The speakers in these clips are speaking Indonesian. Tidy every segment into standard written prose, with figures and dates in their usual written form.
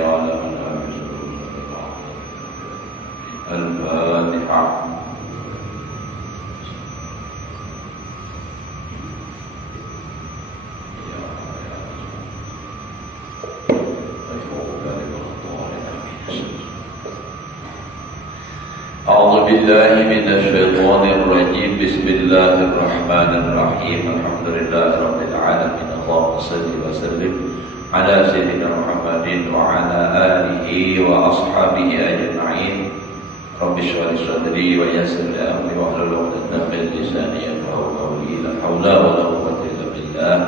على من الفاتحة. أعوذ بالله من الشيطان الرجيم. بسم الله الرحمن الرحيم. الحمد لله رب العالمين. اللهم صل وسلم على سيدنا محمد وعلى آله وأصحابه أجمعين. رب اشرح لي صدري ويسر لي أمري واحلل عقدة من لساني يفقهوا قولي. لا حول ولا قوة إلا بالله.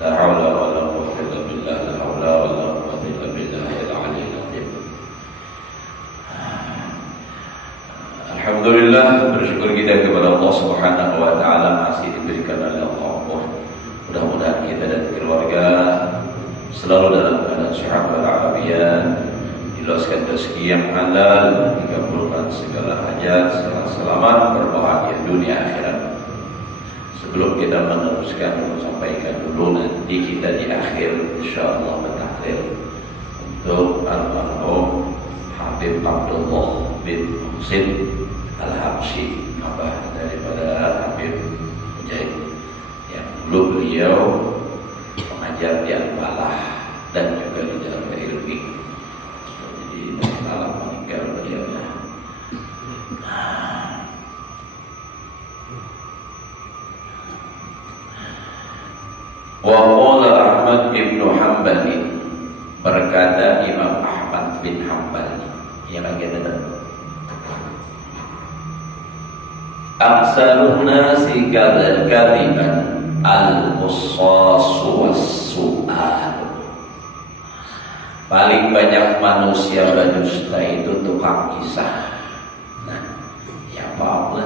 لا حول ولا قوة إلا بالله. لا حول ولا قوة إلا بالله العلي العظيم. Alhamdulillah, bersyukur kita kepada Allah Subhanahu wa taala masih diberikan oleh Allah. Mudah-mudahan kita dan keluarga selalu dalam keadaan sehat walafiat, diluaskan rezeki yang halal, dikabulkan segala hajat, selamat berbahagia dunia akhirat. Sebelum kita meneruskan, sampaikan dulu nanti kita di akhir insyaallah bertakdir untuk almarhum Habib Abdullah bin Muhsin Al-Habsyi, abah daripada Habib Mujahid, yang dulu beliau mengajar di Al-Falah dan juga di Jalan Ilmi. Jadi malam meninggal beliau. Wa qala Ahmad bin Hanbal, berkata Imam Ahmad bin Hanbal yang lagi datang, aksarun nasi kadiban al-qussasu was-su'al. Paling banyak manusia berdusta itu tukang kisah. Nah, ya apa-apa.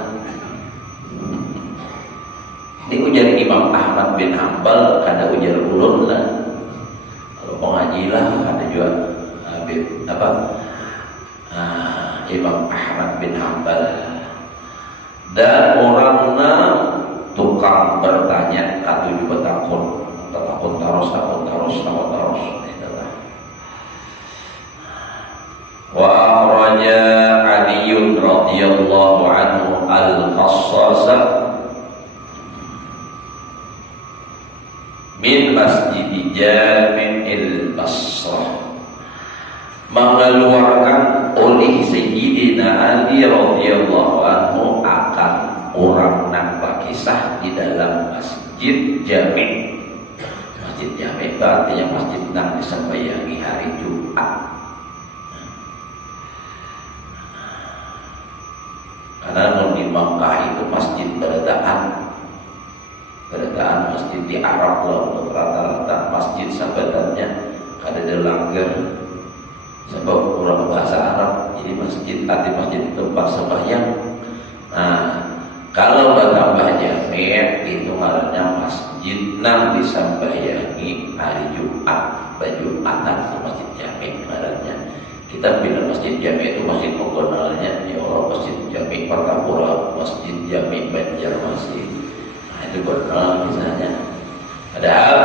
Ini ujar Imam Ahmad bin Hanbal, kada ujar ulun lah. Kalau mau ngaji lah, ada juga Habib Imam Ahmad bin Hanbal. Dan orangnya tukang bertanya, atau juga takut terus. Wa akhraja Ali radhiyallahu anhu al-Qassasa min Masjid Jami'il Basrah, mengeluarkan oleh Sayyidina Ali radhiyallahu anhu akan orang nampak kisah di dalam Masjid Jami'. Masjid Jami' itu artinya masjid yang disembayangi hari Jumat. Karena di Makkah itu masjid berdaan masjid di Arab lah, untuk rata-rata masjid sebenarnya kada ada langgar. Sebab orang bahasa Arab, jadi masjid arti masjid itu tempat sembahyang. Nah, kalau bertambah jami' itu ngarannya masjid nang disembahyangi hari Jumat, Jumatan itu masjid jami' ngarannya. Kita bilang masjid jami' itu masjid mengenalnya di orang masjid jami' Perkapura, masjid jami' Banjarmasin. Nah, itu benar misalnya. Padahal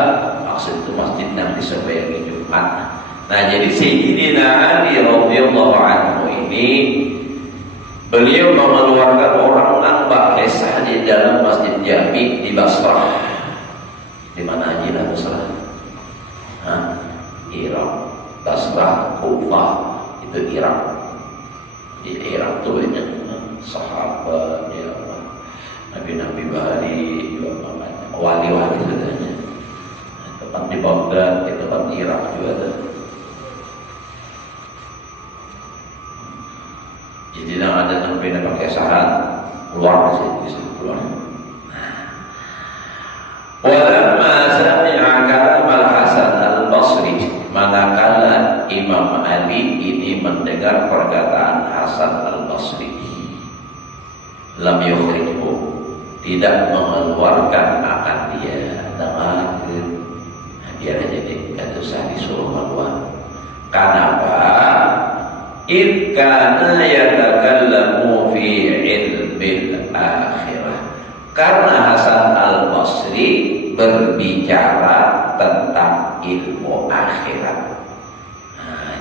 maksud itu masjid nang disembahyangi Jumat. Nah, jadi Sayyidina Ali radhiyallahu anhu ini beliau mengeluarkan orang nampak kisah di dalam Masjid Jami' di Basrah. Di mana aja lah Basrah? Irak, Basrah, Kufah, itu Irak. Di Irak itu banyak sahabat, ya, nabi-nabi bahari, wali-wali katanya. Tempat di Baghdad, di tempat Irak juga ada. Jadi yang ada nabi pakai sahat keluar sih, keluar. Walamma sami'a kalam al-Hasan al-Basri, manakala Imam Ali ini mendengar perkataan Hasan al-Basri, lam yukhrijhu, tidak mengeluarkan akan dia, dengan biar aja deh, tidak usah disuruh keluar. Kenapa? إذ كان يتكلم في علم الآخرة, karena Hasan al-Basri berbicara tentang ilmu akhirat. Nah,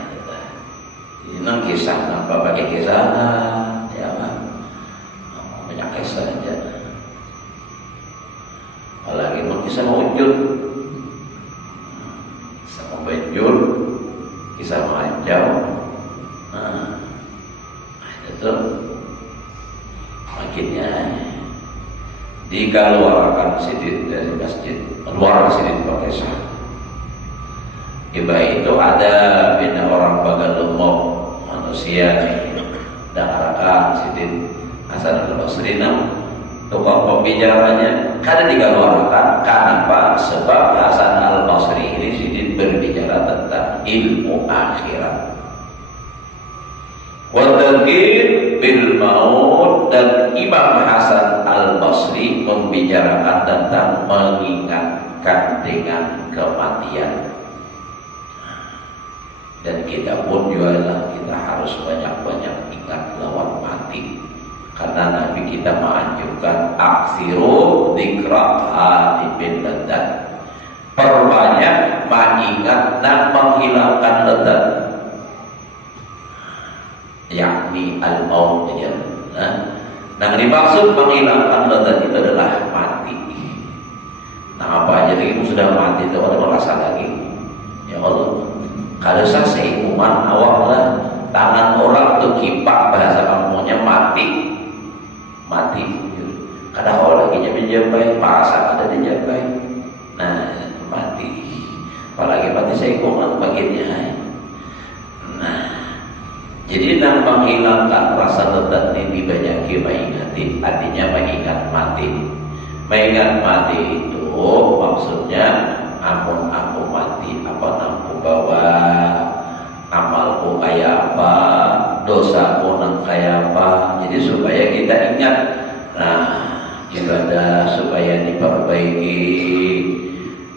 Ini kisah apa pakai kisah ya kan? Banyak kisah aja. Apalagi mau kisah wujud, kisah membenjul, kisah mengancam. Nah, itu makinnya dikeluarkan sidin dari masjid, keluar sidin pakai sah. Iba itu ada bina orang bagal lumok manusia dan arakan sidin Hasan al-Basri tukang pembicaranya karena dikeluarkan. Kenapa? Sebab Hasan al-Basri ini sidin berbicara tentang ilmu akhirat. Wadakir bil maut, dan Imam Hasan al-Basri membicarakan tentang mengingatkan dengan kematian. Dan kita pun juga kita harus banyak-banyak ingat lawan mati, karena Nabi kita menganjurkan aksiru dzikra hadibil ladzat, perbanyak mengingat dan menghilangkan lezat, yakni al-maut ya. Nah, dimaksud menghilangkan lezat itu adalah mati. Nah, apa aja lagi sudah mati itu ada merasa lagi. Ya Allah, kalau saya seiman awaklah tangan orang tuh kipak bahasa kamunya mati. Kadang orang lagi menjabai, masa ada dijabai. Nah, mati. Apalagi mati seiman bagiannya. Nah, jadi menghilangkan rasa lezat ini dibanyaki mengingati, artinya mengingat mati. Mengingat mati itu maksudnya amun aku mati apa nang bawa amalku kayak apa, dosaku nang kayak apa. Jadi supaya kita ingat, nah ibadah supaya diperbaiki,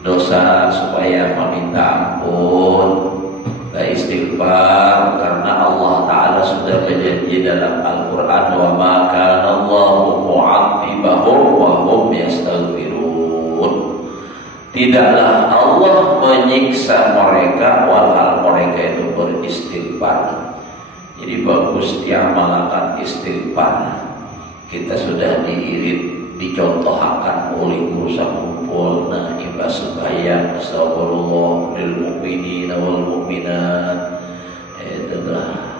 dosa supaya meminta ampun, istighfar, karena Allah Ta'ala sudah berjanji dalam Al-Quran, wa ma kana Allahu mu'adzibahum wa hum yastaghfirun. Tidaklah Allah menyiksa mereka walhal mereka itu beristighfar. Jadi bagus diamalkan istighfar. Kita sudah diirit, dicontohkan oleh guru sampul. Nah, ibadah sembahyang astagfirullah lil mu'minina wal mu'minat. Itulah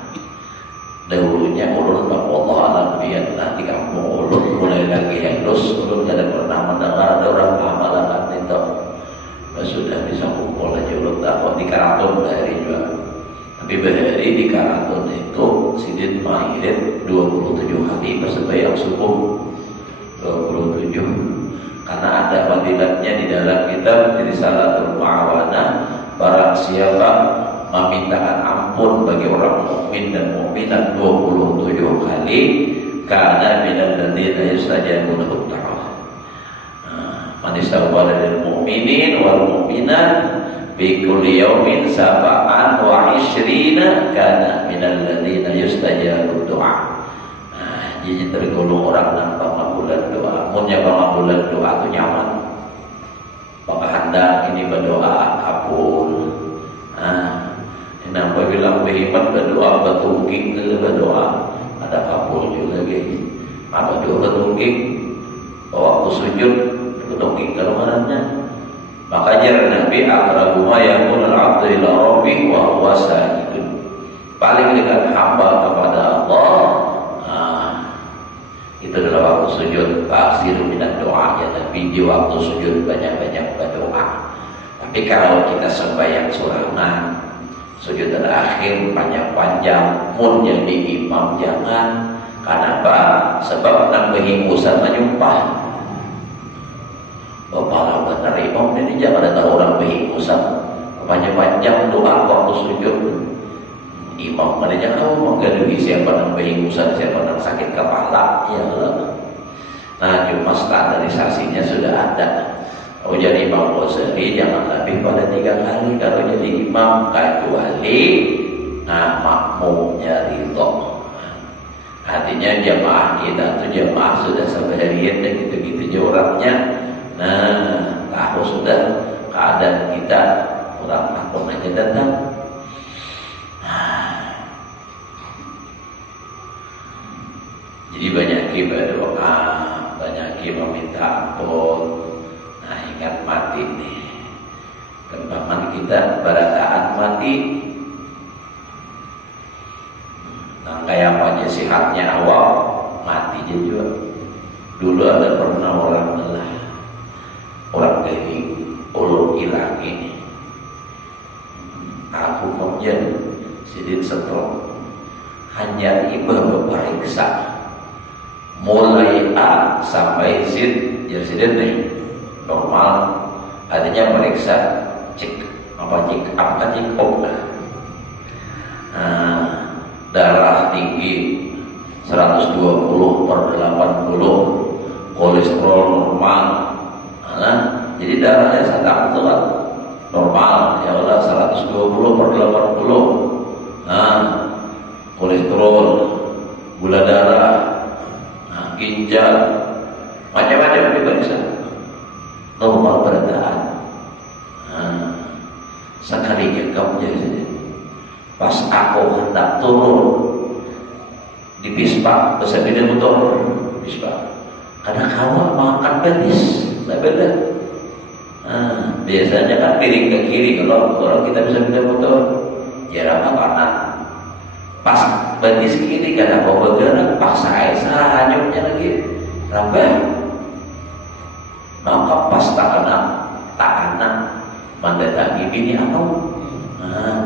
dahulunya ulun bab Allah alam biar nanti kampung ulun mulai lagi halus. Ulun tidak pernah mendengar ada orang amalan itu. Sudah bisa kumpul aja ulun tahu di Karaton bahari juga. Tapi bahari di Karaton itu sidin mahirin 27 kali bersembahyang subuh. 27, karena ada fadilatnya di dalam kitab Risalatul Mu'awanah. Barang siapa memintakan ampun bagi orang mukmin dan mukminat 27 kali, karena minal ladzina yustajabuna lahu. Man istaghfara lil mu'minin wal mu'minat bi kulli yawmin sab'an wa 'ishrina kana minal ladzina yustajabu du'a. Jadi tergolong orang yang pengabulan doa. Munnya pengabulan doa itu nyaman. Hendak ini berdoa kabul. Ini nampak bilang berhemat berdoa bertungging ke berdoa ada kabul juga gitu. Apa doa bertungging? Waktu sujud bertungging kalau mananya. Maka jar Nabi aqrabu ma yakunu al-'abdu ila rabbih wa huwa sajid. Paling dekat hamba kepada Allah itu adalah waktu sujud. Aksiru minat doa ya Nabi, di waktu sujud banyak-banyak berdoa. Tapi kalau kita sembahyang surangan, sujud terakhir panjang-panjang, mun jadi imam jangan. Kenapa? Sebab nambahin usaha menyumpah. Bapak benar imam ini jangan ada orang berhimpusan panjang-panjang doa waktu sujud. Imam mereka kamu menggaduhi siapa yang berhimpusan, siapa yang sakit kepala, ya Allah. Nah, cuma standarisasinya sudah ada. Kalau jadi Imam Ghazali jangan lebih pada 3 kali kalau jadi imam, kecuali makmumnya ridho. Artinya jamaah kita itu jamaah sudah seharian dan gitu-gitu aja orangnya. Nah, tahu sudah keadaan kita, orang takut aja datang. Jadi banyak berdoa, banyak meminta ampun. Nah, ingat mati nih. Kembangan kita barataan mati. Nah, kayak apa aja sehatnya awal, mati juga. Dulu ada pernah orang dari ulur hilang ini. Aku kemudian sidin setrok hanya iba berperiksa mulai A sampai Z, jadi sidin nih normal, adanya periksa cek apakah cek darah tinggi 120/80, kolesterol normal. Jadi darahnya sedang normal, ya Allah 120/80. Kolesterol, gula darah, ginjal, macam-macam diperiksa. Normal beradaan. Sekalinya kamu jadi pas aku hendak turun di Bispa, besar beda motor Bispa, ada kawan makan petis, saya beda. Biasanya kan miring ke kiri kalau kita bisa beda motor, jarak kanan. Pas petis kiri kada mau bergerak, pas saya hanyutnya lagi, sampai maka pas tak kena mendatangi bini aku.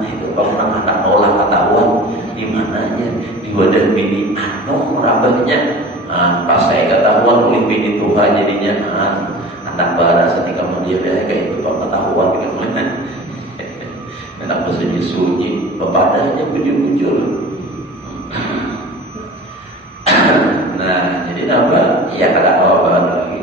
Itu pernah anak olah ketahuan di mananya di wadah bini anu merabahnya. Pas saya ketahuan oleh bini Tuhan jadinya anak bara ketika mau dia kayak itu pengetahuan kan. Anak bersunyi-sunyi pepadanya bujur-bujur. Nah, jadi apa? Ya kada apa-apa lagi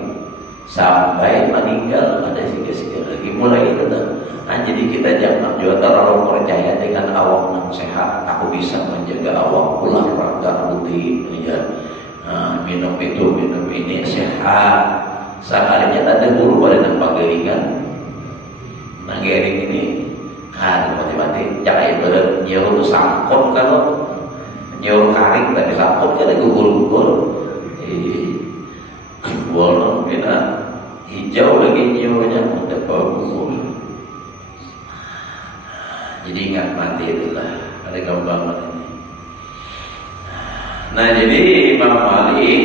sampai meninggal ada sikit-sikit lagi mulai itu tuh. Jadi kita jangan juga terlalu percaya dengan awak yang sehat. Aku bisa menjaga awak, olahraga rutin, ya. Minum itu, minum ini sehat. Sekalinya tadi guru pada nampak geringan, nangering ini, mati-mati. Jangan berat nyuruh sangkut kalau nyuruh karing tadi sangkut kan gugur-gugur. Bolong kita hijau lagi nyuruhnya udah gugur. Jadi ingat mati itulah ada gambaran ini. Nah, jadi Imam Malik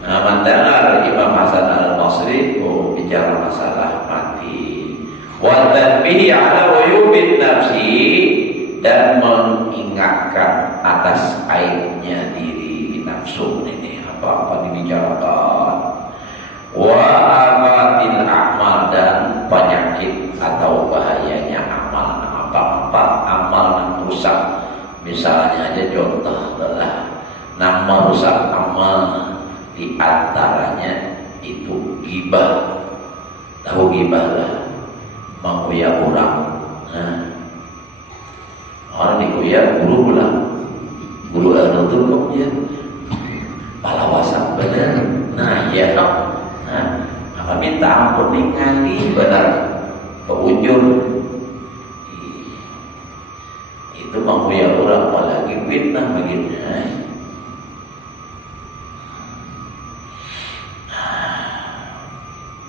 mendengar Imam Hasan Al-Basri bicara masalah mati. Wa tanbihi ala uyubin nafsi, dan mengingatkan atas aibnya diri nafsu ini apa-apa dibicarakan. Wa afatil a'mal, dan penyakit atau bahayanya amal. Apa-apa amal yang rusak, misalnya aja contoh adalah nama rusak amal, di antaranya itu ghibah. Tahu ghibah lah, menguyak orang. Orang dikuyak guru pulang, guru anu tuh kok dia palawasan bener. Nah ya no, apa minta ampun nih nganti bener keujur. Itu menguyak orang, apalagi fitnah begini.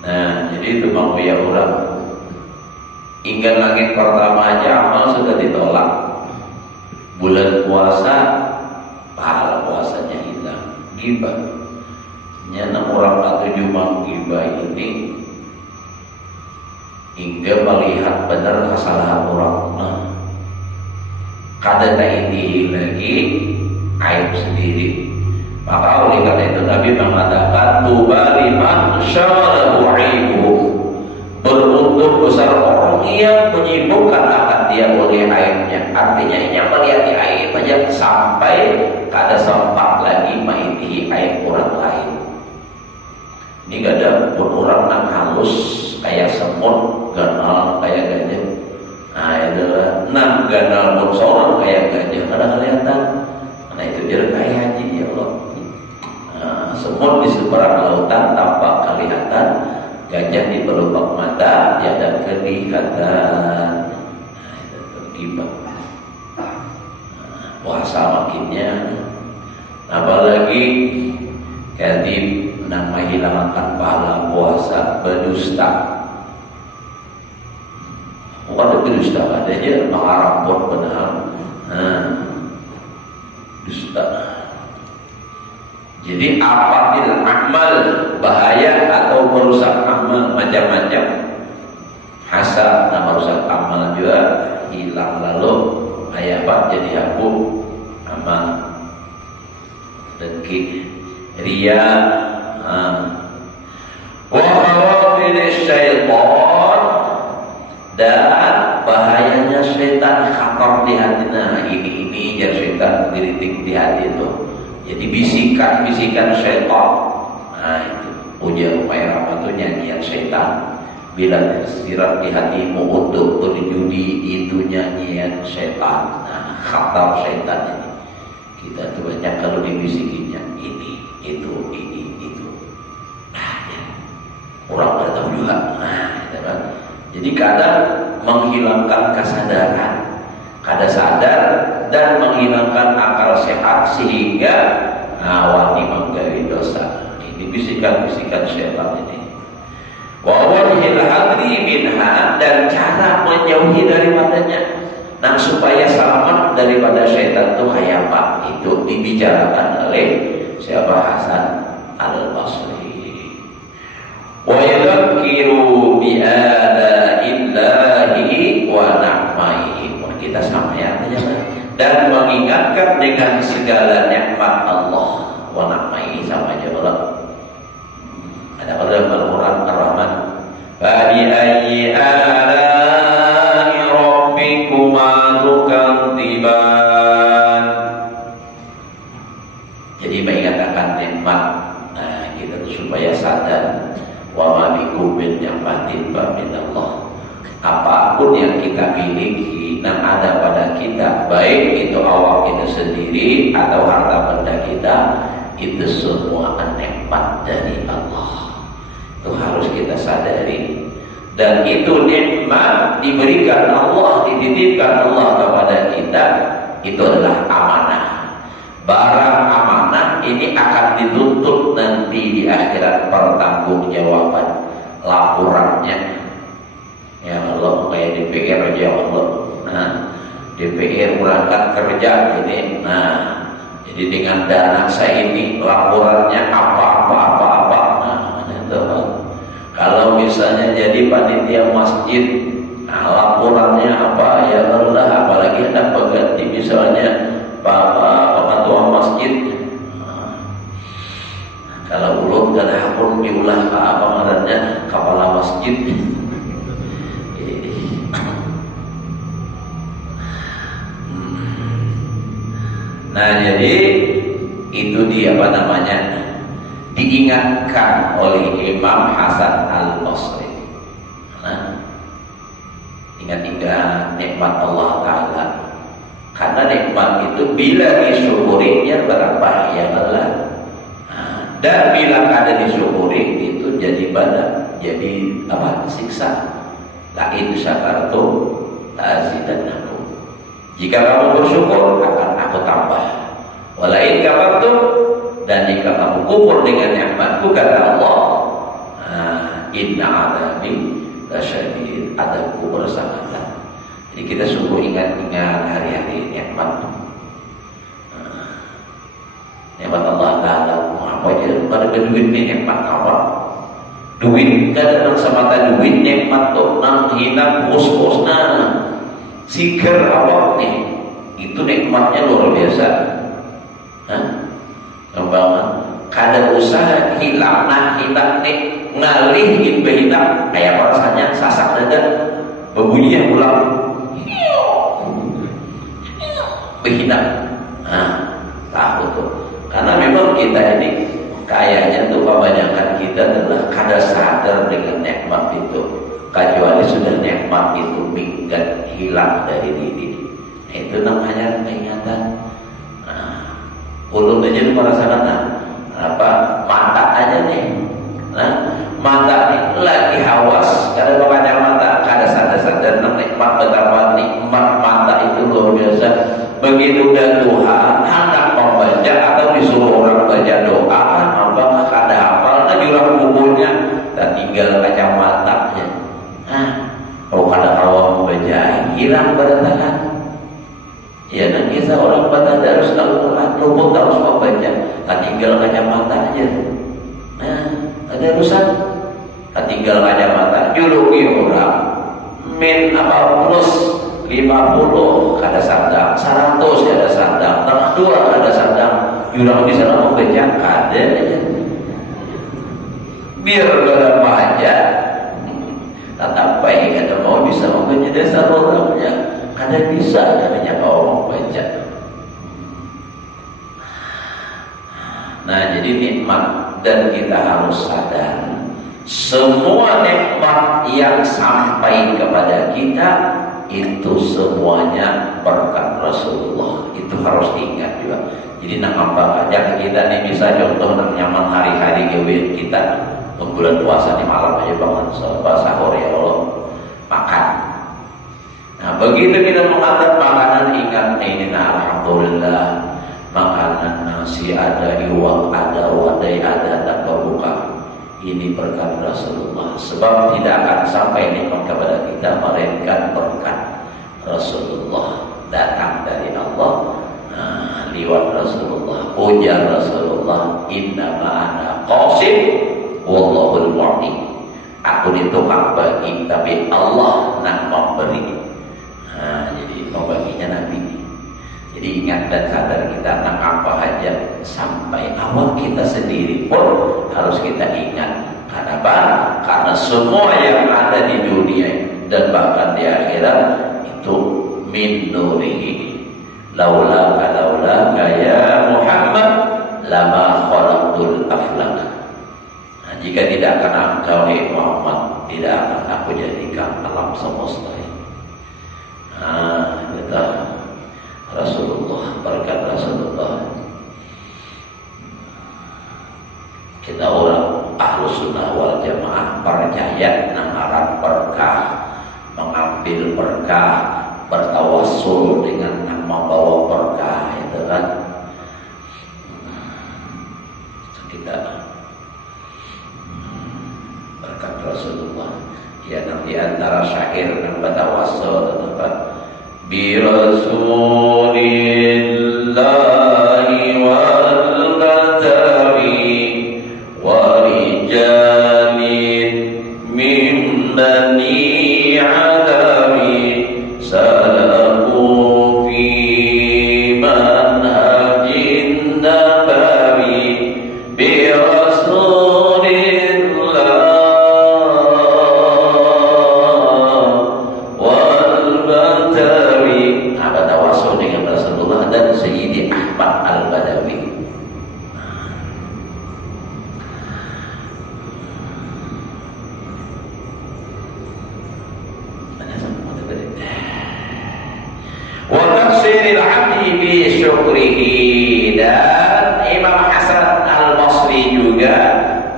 Nah, jadi itu menguyak orang. Hingga langit pertama aja amal sudah ditolak. Bulan puasa, pahala puasanya hilang. Ghibah, nyana orang atau cuma ghibah ini hingga melihat benar kesalahan orang. Kada ini lagi aib sendiri. Maka oleh karena itu Nabi mengatakan tuba liman syarahu aibu, beruntung besar orang yang menyibukkan akan dia oleh aibnya. Artinya ini melihat aib aja sampai kada sempat lagi maiti aib orang lain. Ini gak ada orang yang halus kayak semut, ganal kayak gajah. Adalah 6 ganal pun seorang kayak gajah kada kelihatan. Nah itu dia kayak haji ya Allah. Semut di seberang lautan tampak kelihatan, gajah di pelupuk mata tiada kelihatan. Itu ghibah. Puasa makinnya Apalagi kadib menghilangkan pahala puasa, berdusta. Bukan berdusta, ada aja mengarapkan benar. Dusta. Jadi apabila amal bahaya atau merusak amal macam-macam, hasad dan merusak amal juga hilang, lalu ayat apa jadi hapus amal. Dengki, ria, wa khawatir syaitan, dan bahayanya syaitan khatar di hati. Nah ini jadi syaitan geritik di hati itu. Jadi bisikan-bisikan syaitan. Nah itu puja upaya apa itu nyanyian syaitan. Bila tersirat di hatimu untuk berjudi, itu nyanyian syaitan. Nah khatar syaitan ini. Kita tuh banyak kalau dibisikinya ini, itu, itu. Nah ya. Orang pada tahu juga. Nah ya kan. Jadi kadang menghilangkan kesadaran, kada sadar dan menghilangkan akal sehat sehingga wani menggawi dosa. Ini bisikan-bisikan syaitan ini. Wa wajhil hadri minha, dan cara menjauhi daripadanya. Nah supaya selamat daripada syaitan itu kayak apa? Itu dibicarakan oleh siapa? Hasan Al-Basri. Wa yadhkiru bi ala'illahi wa na'maihi. Kita sama ya, dan mengingatkan dengan segala nikmat Allah. Wa na'maihi sama aja Allah. Ada dalam Al-Quran Ar-Rahman. Fa bi ayyi ala'i rabbikuma tukadziban. Jadi mengingatkan nikmat. Nah, kita tuh supaya sadar wa ma bikum min ni'matin fa min Allah. Apapun yang kita miliki yang ada pada kita, baik itu awak kita sendiri atau harta benda kita, itu semua nikmat dari Allah. Itu harus kita sadari. Dan itu nikmat diberikan Allah, dititipkan Allah kepada kita. Itu adalah amanah. Barang amanah ini akan dituntut nanti di akhirat, pertanggungjawaban laporannya. Ya Allah, kayak DPR aja Allah. Nah, DPR berangkat kerja ini. Nah, jadi dengan dana saya ini laporannya apa. Nah, itu. Kalau misalnya jadi panitia masjid, nah, laporannya apa? Ya Allah, apalagi ada pengganti misalnya Pak Tua Masjid. Nah, kalau belum ada pun diulah apa namanya kepala masjid. Nah jadi itu dia apa namanya diingatkan oleh Imam Hasan Al-Basri. Nah, ingat-ingat nikmat Allah Ta'ala, karena nikmat itu bila disyukurinya berapa ya Allah. Nah, dan bila kada disyukuri itu jadi badan, jadi apa? Siksa. La in syakartum la'azidannakum. Jika kamu bersyukur akan aku tambah. Walain kafartum, dan jika kamu kufur dengan nikmatku, kata Allah, inna adabi lasyadid, adabku bersangat. Jadi kita sungguh ingat-ingat hari-hari nikmat. Nikmat Allah Ta'ala. Apa aja pada duit ini nikmat apa? Duit kadang semata duit nikmat tuh nang hilang bos-bosna. Sigar awak nih, itu nikmatnya luar biasa. Umpama kada usah hilang nih ngalihin behilang kayak rasanya sasak dada berbunyi yang ulang behilang. Nah, tahu tuh, karena memang kita ini kayaknya tuh kebanyakan kita adalah kada sadar dengan nikmat itu. Kecuali sudah nikmat itu minggat hilang dari diri. Nah, itu namanya peringatan. Ulun aja merasakan apa mata aja nih. Nah, mata nih lagi hawas karena memandang mata, kada sadar-sadar nikmat betapa nikmat mata itu luar biasa. begitu udah Tuhan hendak membaca atau disuruh orang baca doa kan apakah kada hafalnya jurang bukunya dan tinggal kacamatanya. Kalau kada awam membaca hilang berantakan. Ya nanti seorang baca harus Al-Quran luput harus membaca dan tinggal kacamatanya. Ada rusak dan tinggal kacamata juluki orang min apa plus 50 kada sandang 100 kada sandang tengah 2 kada sandang jurang di sana membaca kada biar berapa aja tetap baik kada mau bisa membaca dasar orangnya kada bisa katanya mau membaca. Nah jadi nikmat dan kita harus sadar semua nikmat yang sampai kepada kita itu semuanya berkat Rasulullah. Itu harus diingat juga. Jadi nak apa aja kita nih bisa contoh nak nyaman hari-hari kewin kita bulan puasa di malam aja bangun sahur ya Allah makan. Nah begitu kita mengatur makanan ingat ini alhamdulillah makanan nasi ada, iwak ada, wadai ada, tak berbuka. Ini berkat Rasulullah. Sebab tidak akan sampai nikmat kepada kita melainkan berkat Rasulullah datang dari Allah. Liwat Rasulullah, ujar Rasulullah, innama ana qasim wallahul mu'ti. Aku ini tukang bagi, tapi Allah nak memberi. Jadi membaginya Nabi. Jadi ingat dan sadar kita nak apa aja sampai awal kita sendiri pun harus kita ingat. Kenapa? Karena semua yang ada di dunia dan bahkan di akhirat itu min nurihi. Laula ya Muhammad lama khalaqtul aflaq. Nah, jika tidak akan engkau Muhammad, tidak akan aku jadikan alam semesta ini. Kita Rasulullah, berkat Rasulullah. Kita orang ahlu sunnah wal jamaah percaya nang berkah, mengambil berkah, bertawassul dengan membawa berkah itu kan. Kita berkat Rasulullah. Ya nang di antara syair nang bertawassul tentang bi Rasulillahi wal batawi wa rijalin min bani adawi salaku fi manhajin nabawi bi Rasulillah wal batawi. Apa tawasul dengan Rasulullah dan Sayyidi Ahmad Al-Badawi. Wa tafsiril abdi bi syukrihi. Dan Imam Hasan Al-Basri juga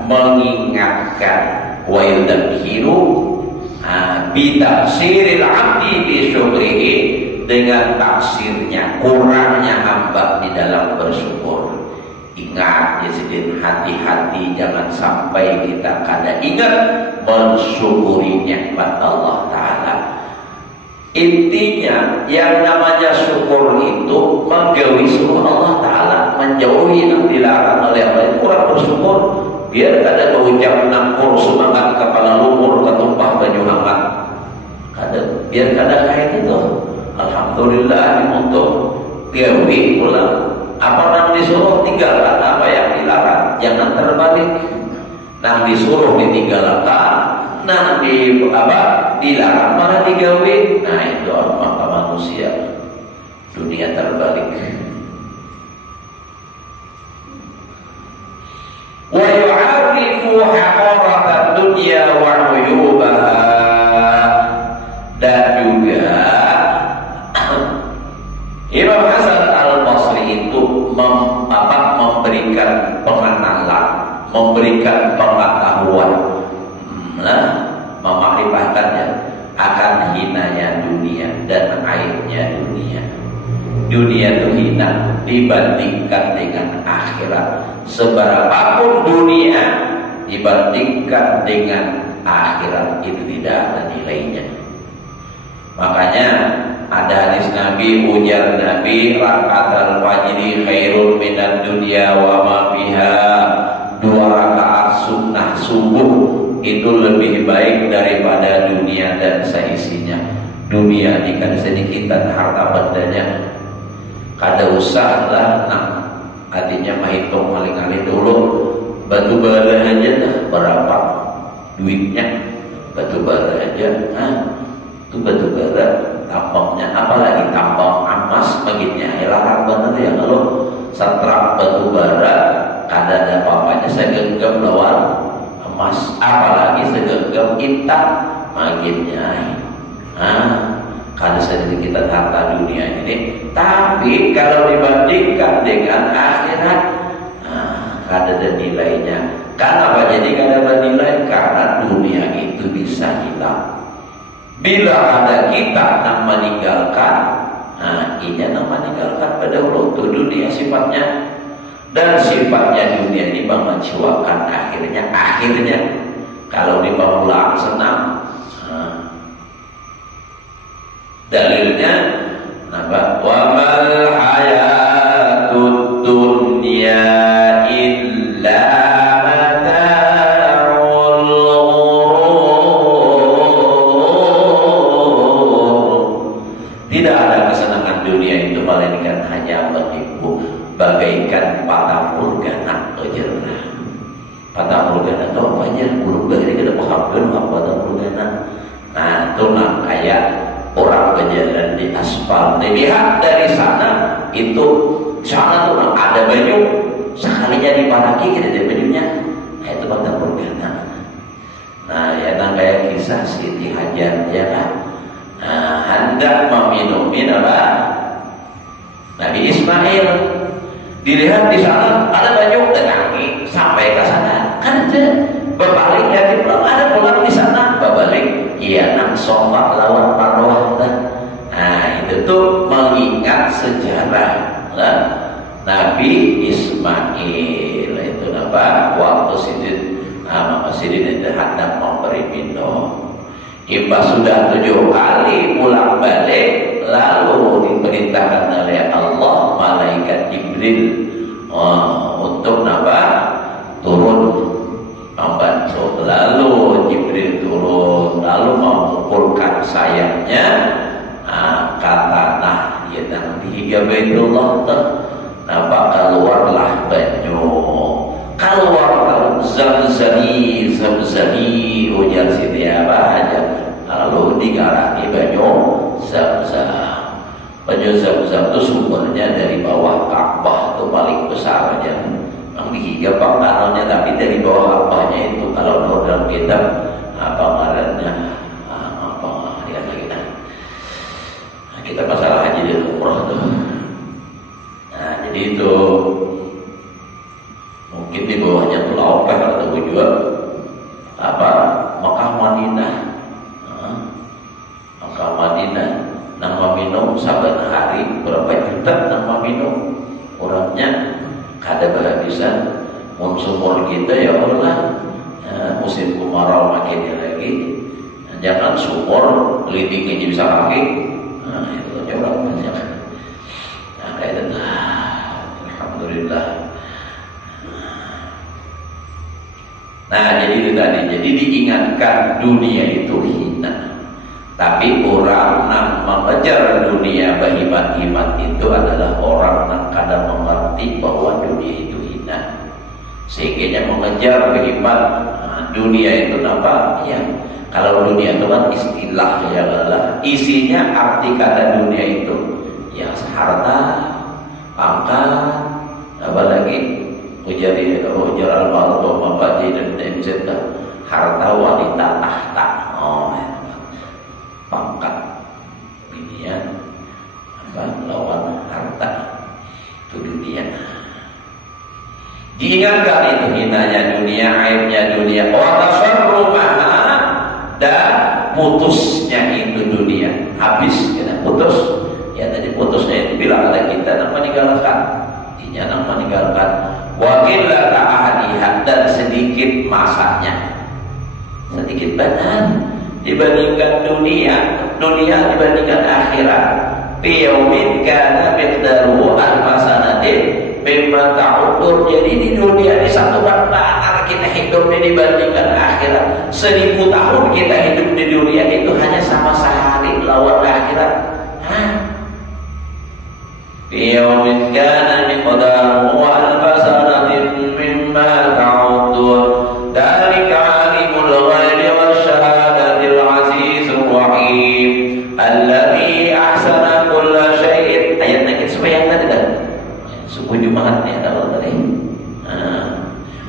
mengingatkan wa yudakhiru bi tafsiril abdi bi syukrihi, dengan tafsirnya kurangnya hamba di dalam bersyukur. Ingat ya, hati-hati jangan sampai kita kada ingat mensyukuri nikmat Allah Ta'ala. Intinya yang namanya syukur itu menjauhi suruh Allah Ta'ala, menjauhi yang dilarang oleh Allah. Kurang bersyukur biar kada berucap nangkur semangat kepala lumur ketumpah baju hangat, biar kada kayak itu. Alhamdulillah untuk jauhi pulang apa yang disuruh tinggalkan, apa yang dilarang jangan terbalik. Nang disuruh ditinggalkan, nang dilarang malah digawe. Nah itu maka manusia dunia terbalik. Wa yu'arifu haqaratad dunya wa uyubaha. Dan juga Imam Hasan Al-Basri itu memberikan pengenalan, memberikan pengetahuan, memakrifahkannya akan hinanya dunia dan aibnya dunia. dunia itu hina dibandingkan dengan akhirat. Seberapapun dunia dibandingkan dengan akhirat itu tidak ada nilainya. Makanya ada hadis Nabi, ujar Nabi, rakaat al-fajri khairun minad dunya wa ma fiha. 2 rakaat sunnah subuh itu lebih baik daripada dunia dan seisinya. Dunia ini sedikitan harta bendanya, kada usah lah. Nah, artinya mah hitung kali-kali dulu batu bara aja dah berapa duitnya. Batu bara aja, itu batu bara tambangnya, apalagi tambang emas begini larang bener ya. Kalau setrak batu bara kada ada apa-apanya segenggam lawan emas, apalagi segenggam intan maginnya. Kada sedikit harta dunia ini, tapi kalau dibandingkan dengan akhirat, kada ada nilainya. Kenapa jadi kada ada nilai? Karena dunia itu bisa hilang. Bila ada kita yang meninggalkan, ini yang meninggalkan pada Allah. Itu dunia sifatnya, dan sifatnya dunia ini mengecewakan akhirnya. Kalau dibangun senang, dalilnya apa? Wa mal hayatud dunya illa mata'ul ghurur. Tidak ada kesenangan dunia itu melainkan hanya menipu, bagaikan fata morgana. Fata morgana itu apa aja? Belum ini kita pahamkan apa fata morgana. Nah, itu kayak orang berjalan di aspal, dilihat dari sana, itu sana tuh ada baju, sekalinya diparaki kita ada bajunya. Nah, itu fata morgana. Nah, ya kayak kisah Siti Hajar, ya kan? Hendak meminumi apa? Nabi Ismail, dilihat di sana ada baju, datangi sampai ke sana, kan ada berbalik dari pulang, ada pulang di sana, berbalik, iya nang sofa lawan Marwah. Nah, itu tuh mengingat sejarah Nabi Ismail itu apa? Waktu Sidin itu hendak memberi minum. Imbas sudah 7 kali pulang balik, lalu diperintahkan oleh Allah malaikat Jibril untuk turun membantu. Lalu Jibril turun, lalu mengumpulkan sayapnya, kata ya nanti ya Baitullah keluarlah banyu, keluar zamzami ujar Siti apa aja, lalu digarani banyu Zamzam. Banyu Zamzam itu sumbernya dari bawah Ka'bah, itu paling besarnya. Yang dihiga pangkalannya, tapi dari bawah Ka'bahnya itu kalau dalam kitab apa ngarannya lihat lagi kita masalah haji di umrah tuh. Nah, jadi itu mungkin di bawahnya tuh Laupeh atau juga apa Mekah Madinah. Mekah Madinah nang minum saban hari berapa juta nang minum orangnya kada kehabisan. Mun sumur kita ya Allah, musim kemarau makin lagi, jangan sumur leading aja bisa kaki. Nah, itu coba banyak. Nah, kayak itu. Alhamdulillah. Nah, jadi itu tadi. Jadi diingatkan dunia itu hina. Tapi orang yang mengejar dunia berhebat-hebat itu adalah orang yang kadang mengerti bahwa dunia itu hina. Sehingga mengejar berhebat dunia itu apa? Ya, kalau dunia itu kan istilah ya adalah isinya arti kata dunia itu ya harta, pangkat, apalagi ujar al-ma'ruf mabaji dan jannah, harta, wanita, tahta. Pangkat dunia lawan harta itu dunia. Diingatkan itu hinanya dunia, aibnya dunia, dan putusnya itu dunia, habis kita putus. Ya tadi putusnya itu bilang ada kita nang meninggalkan, inya nang meninggalkan. Wa illa ahadiha, dan sedikit masanya, sedikit benar dibandingkan dunia dibandingkan akhirat. Fi yaumin kana miqdaruhu alfasanatin mimma ta'udur. Jadi di dunia ini satu antara kita hidup dibandingkan akhirat. 1000 tahun kita hidup di dunia itu hanya sama sehari lawan akhirat. Fi yaumin kana miqdaruhu alfasanatin mimma ta'udur. Dzalika alimul ghaibi wasyahadatil azizur rahim alladzi ahsana kulla syai'in. Ayat nakit supaya yang tadi dah subuh Jumat ni ada Allah tadi.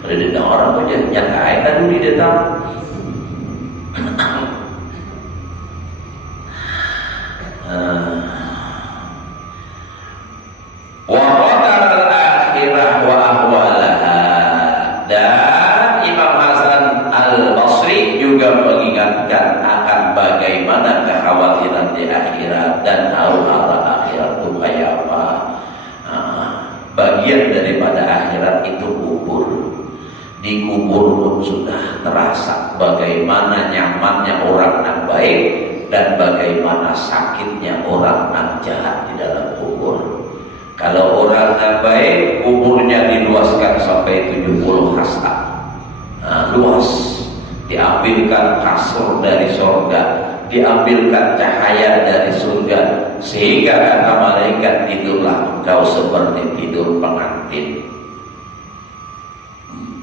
Ada datang orang aja nyata ayat tadi datang. Wa qadara al-akhirah wa ahwalaha. Dan Imam Hasan Al-Basri juga mengingatkan akan bagaimana kekhawatiran di akhirat dan hal-hal akhirat itu kayak apa. Bagian daripada akhirat itu kubur. Di kubur pun sudah terasa bagaimana nyamannya orang yang baik dan bagaimana sakitnya orang yang jahat di dalam kubur. Kalau orang yang baik, kuburnya diluaskan sampai 70 hasta, luas. Diambilkan kasur dari surga, diambilkan cahaya dari surga, sehingga kata malaikat, tidurlah engkau seperti tidur pengantin.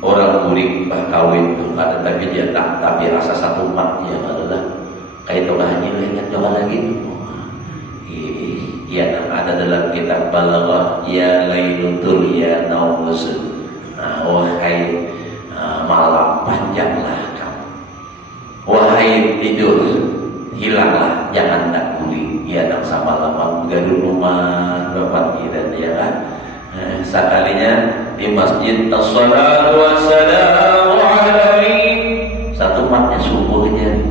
Orang murid kawin itu ada tapi dia tak, tapi rasa satu matnya adalah kayak itu bahannya ingat coba lagi. Ya, ada dalam kitab Balaghah, ya lailatul ya naumus. Wahai malam panjanglah kamu, wahai tidur hilanglah, jangan nak guling. Ya, nak sama lama gaduh rumah bapak kita ya kan. Sekalinya di masjid as-salatu wassalamu alaihi, satu matnya subuhnya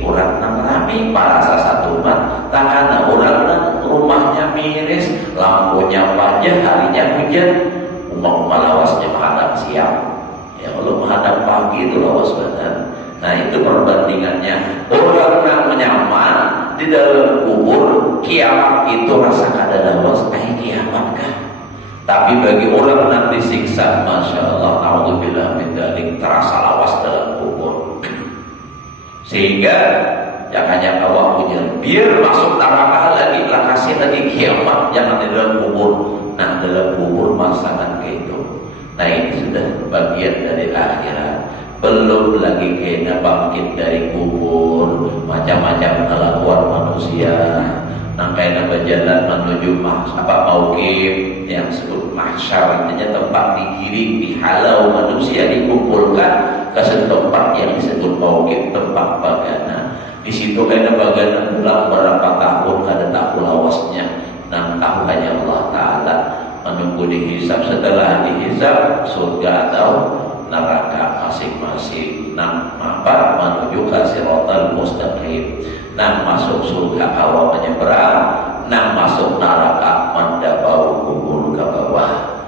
orang nang rame parasa satu mat, takana orang nang rumahnya miris, lampunya pajah, harinya hujan, umat lawasnya menghadap siang. Ya kalau menghadap pagi itu lawas badan. Nah itu perbandingannya. Orang yang menyaman di dalam kubur, kiamat itu rasa kada lawas, kiamat kan. Tapi bagi orang yang disiksa, masya Allah, naudzubillah min dzalik, terasa lawas dalam kubur. Sehingga jangan awak punya biar masuk neraka lagi, lah kasih lagi kiamat, jangan di dalam kubur. Nah dalam kubur masalah gitu. Nah ini sudah bagian dari akhirat. Belum lagi kena bangkit dari kubur, macam-macam kelakuan manusia. Nangkainya berjalan menuju mauqif yang disebut mahsyar, artinya tempat digiring, dihalau manusia, dikumpulkan ke tempat yang disebut mauqif, tempat bagana. Di situ kena bagana pulang berapa tahun kada tahu lawasnya, 6 tahun hanya Allah Taala menunggu dihisab. Setelah dihisab surga atau neraka masing-masing. Menuju ke siratal mustaqim. Masuk surga awal menyeberang, masuk neraka mendabau kubur ke bawah.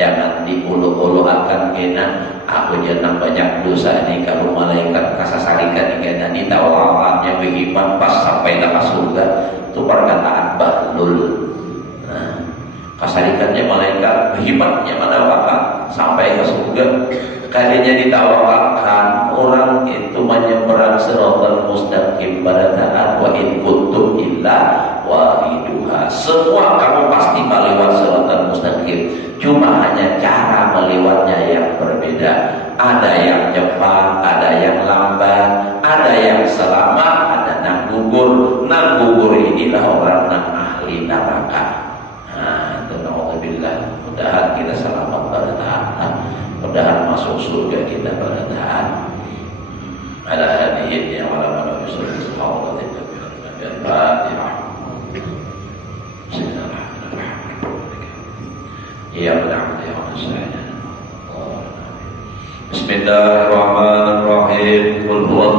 Jangan diulu-ulu akan kena aku jangan banyak dosa ini. Kalau malaikat kasasarikan kena ditawarannya beriman pas sampai ke surga, itu perkataan bahlul. Kasarikannya malaikat hebatnya mana bapak sampai ke surga. Kalinya ditawarkan orang itu menyeberang siratal mustaqim pada taat wa in kuntum illa wariduha. Semua kamu pasti melewati siratal mustaqim, cuma hanya cara melewatnya yang berbeda. Ada yang cepat, ada yang lambat, ada yang selamat, ada yang gugur. Nang gugur inilah orang yang ahli neraka. Alhamdulillah, mudah-mudahan kita selamat pada taat, mudah-mudahan masuk surga kita pada taat. Ala hadihin ya wala wala yusalli sallallahu alaihi wa sallam. Ya benar ya Allah. Bismillahirrahmanirrahim. Qul huwallahu